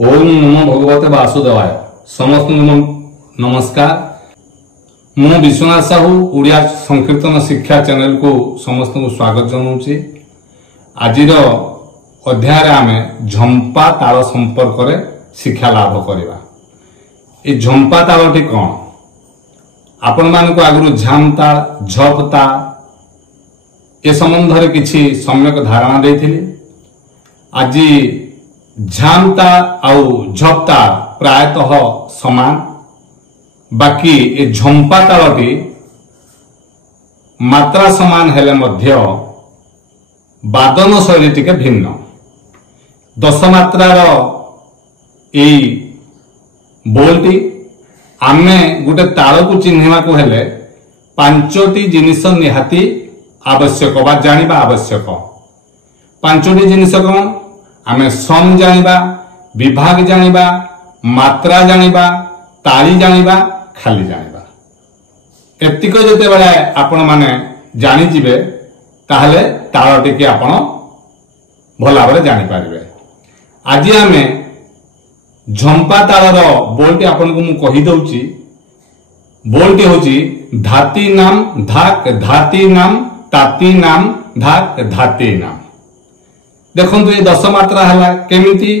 ओम नमो भगवते वासुदेवाय। समस्त नमस्कार। मु विश्वनाथ साहू ओडिया संकीर्तन शिक्षा चैनल को समस्त को स्वागत जनाऊँची। आज अध्याय आमे झंपा ताल संपर्क रे शिक्षा लाभ करवा। ये झंपा तालटी कौन आपण मानक आगु झामताल झपताल ए संबंध रे किछि सम्यक धारणा देथिली। आज झामता आउ झपता प्रायतः समान, बाकी ए झंपा तालटी मात्रा समान हेले मध्य वादन शैली टिके भिन्न। दश मात्रार ए बोलटी आमे गोटे ताल को चिन्हिबा को हेले पांचटी जिनिस निहाती आवश्यक बा जानिबा आवश्यक। पांचटी जिनिस कौन आमे सम जानिबा, विभाग जानिबा, मात्रा जानिबा, ताली जानिबा, खाली जानिबा। एतिक जते बेले आपण माने जानि जिवे ताहले तालटी के आपण भला भाबरे जानि पारिबे। आज आमे झंपा तालर बोलटी आपण को मु कहि दउची। बोलटी होची धाती नाम धाक धाती नाम ताती नाम धाक धाती नाम। देखंतु ये दश मात्रा हला केमिति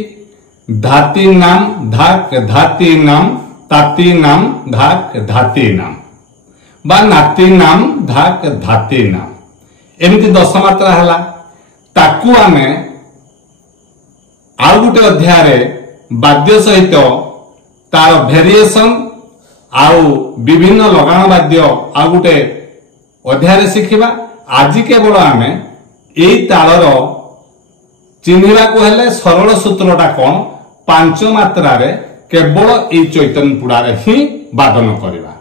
धाती नाम धाक धाती नाम ताती नाम धाक धाती नाम बा नाती नाम धाक धाती नाम एमिति दश मात्रा हला। ताकू आमे आउ गुटे अध्याय रे वाद्य सहित तार भेरिएशन आउ विभिन्न लगान वाद्य आउ गुटे अध्याय रे शिखिबा। आज केवल आमे एई तालर चिन्हिबा को हेले सरल सूत्रटा कौन पांच मात्रा रे केवल ए चैतन्यपुड़ा रे ही वादन करवा।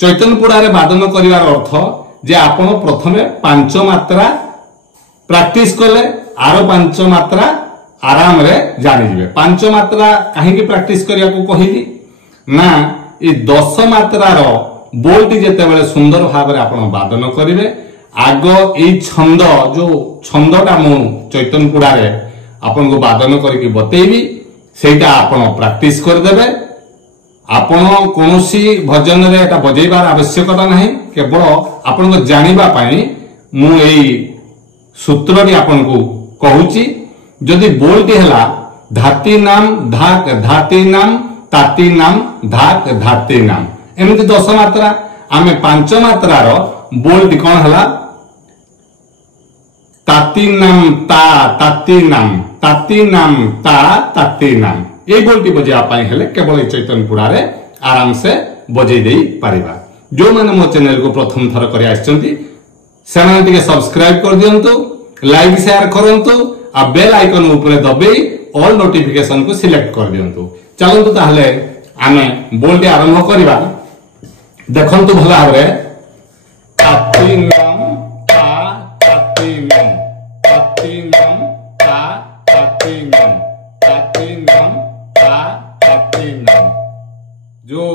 चैतन्यपुड़ा रे वादन करिवार अर्थ जे आपण प्रथमे पांच मात्रा प्रैक्टिस कले आरो पांच मात्रा आराम रे जानि जिवे। पांच मात्रा काहेकि प्रैक्टिस करिया को कहिली ना ए दश मात्रार बोलटी जेतेबेले सुंदर भाव रे आपण वादन करिवे। आग ए छंद जो छंदटा मु चैतन्यपुड़ा रे आपन को वादन करके बतेइबी सेटा आपण प्रैक्टिस कर देबे। आपण कोनोसी भजन रे एटा बजेइबार आवश्यकता नहीं, केवल आपण को जानिबा पई मु एई सूत्रटी आपण को कहूची। जदि बोलटी हला धाती नाम धाक धाती नाम ताती नाम धाक धाती नाम एमिति दश मात्रा। आमे पांच मात्रार बोलटी कौन हला ताती नाम ता ताती नाम ताती नाम ता ताती नाम। ये बोलटी बजेया पाई हेले केवल चैतन्यपुड़ा रे आराम से बजे देई परिबा। जो माने मो चैनल को प्रथम थर करि आछंती सेमाने टिके सब्सक्राइब कर दियंतु, लाइक शेयर करंतु आ बेल आइकन ऊपर दबेई ऑल नोटिफिकेशन को सिलेक्ट कर दियंतु। चलंतु ताहले आमे बोलटी आरंभ करिबा। देखंतु भला भाबरे ताती नाम ता ताती नाम ताती नाम ता ताती नाम ताती नाम ता ताती नाम। जो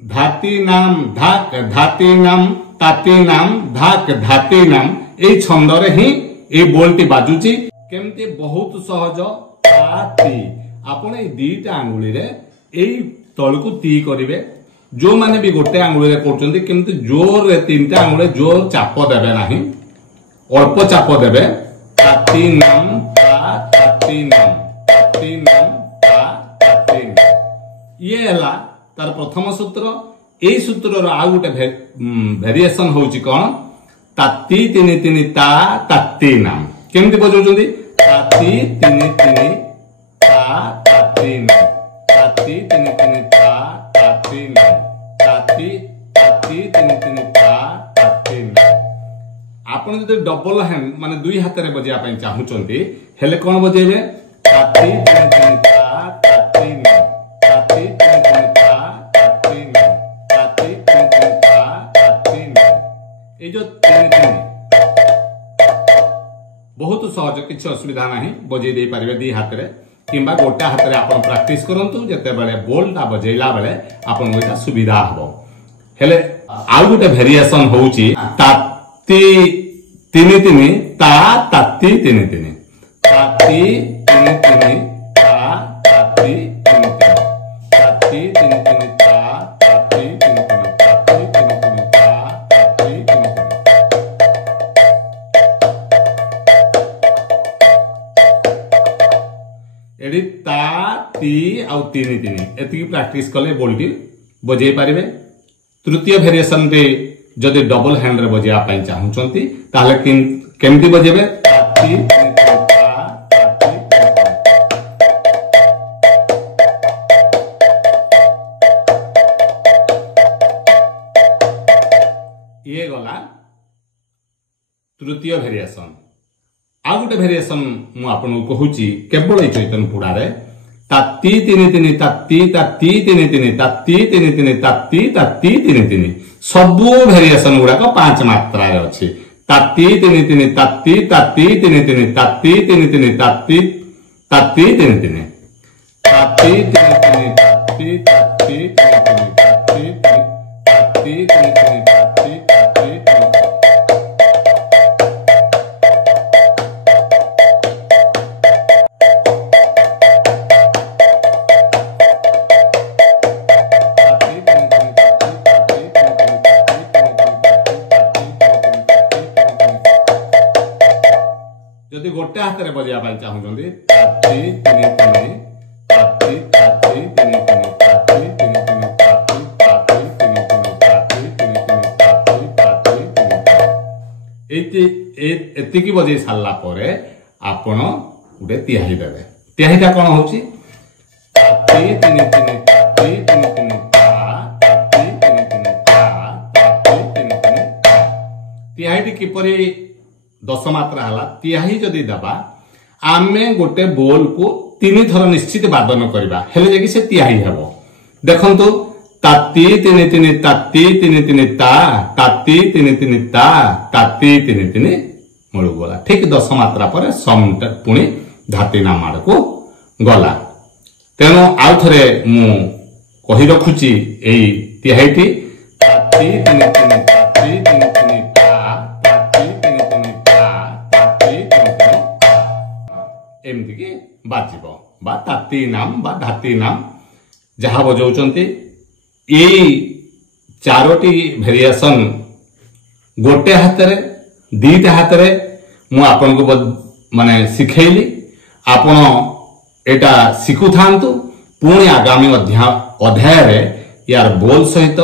धाती नाम धाक धाती नाम ताती नाम धाक धाती नाम ए छंद रे ही ए बोलटी बाजुची। केमती बहुत सहज ताती आपण ए दीटा आंगुली रे ए तळ को ती करिवे। जो माने भी गोटे आंगुली रे करचंती केमती जोर रे तीनटा आंगुली जोर चाप देबे नाही, अल्प चाप देबे। ताती नाम ता ताती नाम ताती नाम ता ताती नाम ये हला तार प्रथम सूत्र। एई सूत्र रो आ गोटे वेरिएशन होउची कोन ताती तिनि तिनि ता ताती नाम। केमती बजौचंती ताती तिनि तिनि ता ताती नाम ताती तिनि तिनि ता ताती नाम ताती ताती तिनि तिनि ता ताती नाम। आपण जदि डबल हैंड माने दुई हाथ रे बजेया पई चाहुचंती हेले कोन बजेबे ताती तिनि तिनि ता ताती नाम ताती तिनि तिनि ता ताती नाम ताती तिनि तिनि ता ताती नाम। ए जो तिनि तिनि बहुत सहज, किसी असुविधा नहीं, बजे दे पारिबे दी हाथ रे किंबा गोटे हाथ रे आपण प्रैक्टिस करंतु। जेते बेले बोलटा बजेला बेले आपण को एटा सुविधा हबो। हेले आउ गोटे वेरिएशन होउची ताती तिनि तिनि ता ताती तिनि तिनि ताती तिनि तिनि ता एडी ता ती आउ तीनी तीनी एति प्रैक्टिस कले बोलटी बजे पारिबे। तृतीय वेरिएशन रे जदि डबल हैंड रे बजेया पई चाहुचंती ताले केमती बजेबे ती ये गला तृतीय वेरिएशन। आ गोटे वेरिएशन मु आपन कहूची केवल ए चैतन्यपुड़ा रे ताती तीनी तीनी ताती ताती तीनी तीनी ताती तीनी तीनी ताती ताती तीनी तीनी सबु वेरिएशन गुडा को 5 मात्रा रे अछि। ताती तीनी तीनी ताती ताती तीनी तीनी ताती तीनी तीनी ताती ताती तीनी तीनी ताती तीनी तीनी ताती ताती तीनी तीनी ताती ताती तीनी तीनी ताती ताती जदि गोटे हाथ में बजा चाहूँ ताती तीनी तीनी ताती ताती तीनी तीनी ताती तीनी तीनी ताती ताती तीनी तीनी ताती तीनी तीनी ताती ताती तीनी एतिकी बजे सारा परे आपण गोटे तिहाई देवे। तिहाईटा कौन होची ताती तीनी तीनी ताती तीनी तीनी ताती तीनी तीनी ताती तीनी तीनी। तिहाईटी किपरि 10 मात्रा हला तिहाई जदि दबा आमे गोटे बोल को 3 थर निश्चित वादन करबा हेले जेकी से तिहाई हेबो। देखंतु ताती तीनी तीनी ताती तीनी तीनी ता ताती तीनी तीनी ता ताती तीनी तीनी मुळु गला। ठीक 10 मात्रा पर सम पुणी धाती नाम आड़ को गला। तेणु आउ थरे मु कहि रखुची एई तिहाईटी ताती तीनी तीनी ताती तीनी तीनी ता ताती तीनी तीनी ता ताती तीनी तीनी एमती की बाजिबो बा ताती नाम बा धाती नाम जहा बजाउचंती। एई 4टी वेरिएशन गोटे हाथ रे 2टा हाथ रे मु आपन को माने सिखैली। आपण एटा सिखु थांतु पुणी आगामी अध्याय रे यार बोल सहित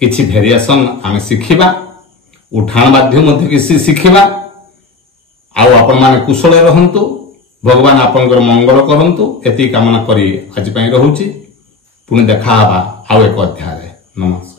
किछि वेरिएशन आमे सिखिबा। उठाण बाध्य मध्य किछि सिखिबा। आउ आपण माने कुशल रहंतु। भगवान आपनकर मंगल करंतु एति कामना करी आज पई रहूची। पुणी देखा हबा आउ एक अध्याय रे। नमस्कार।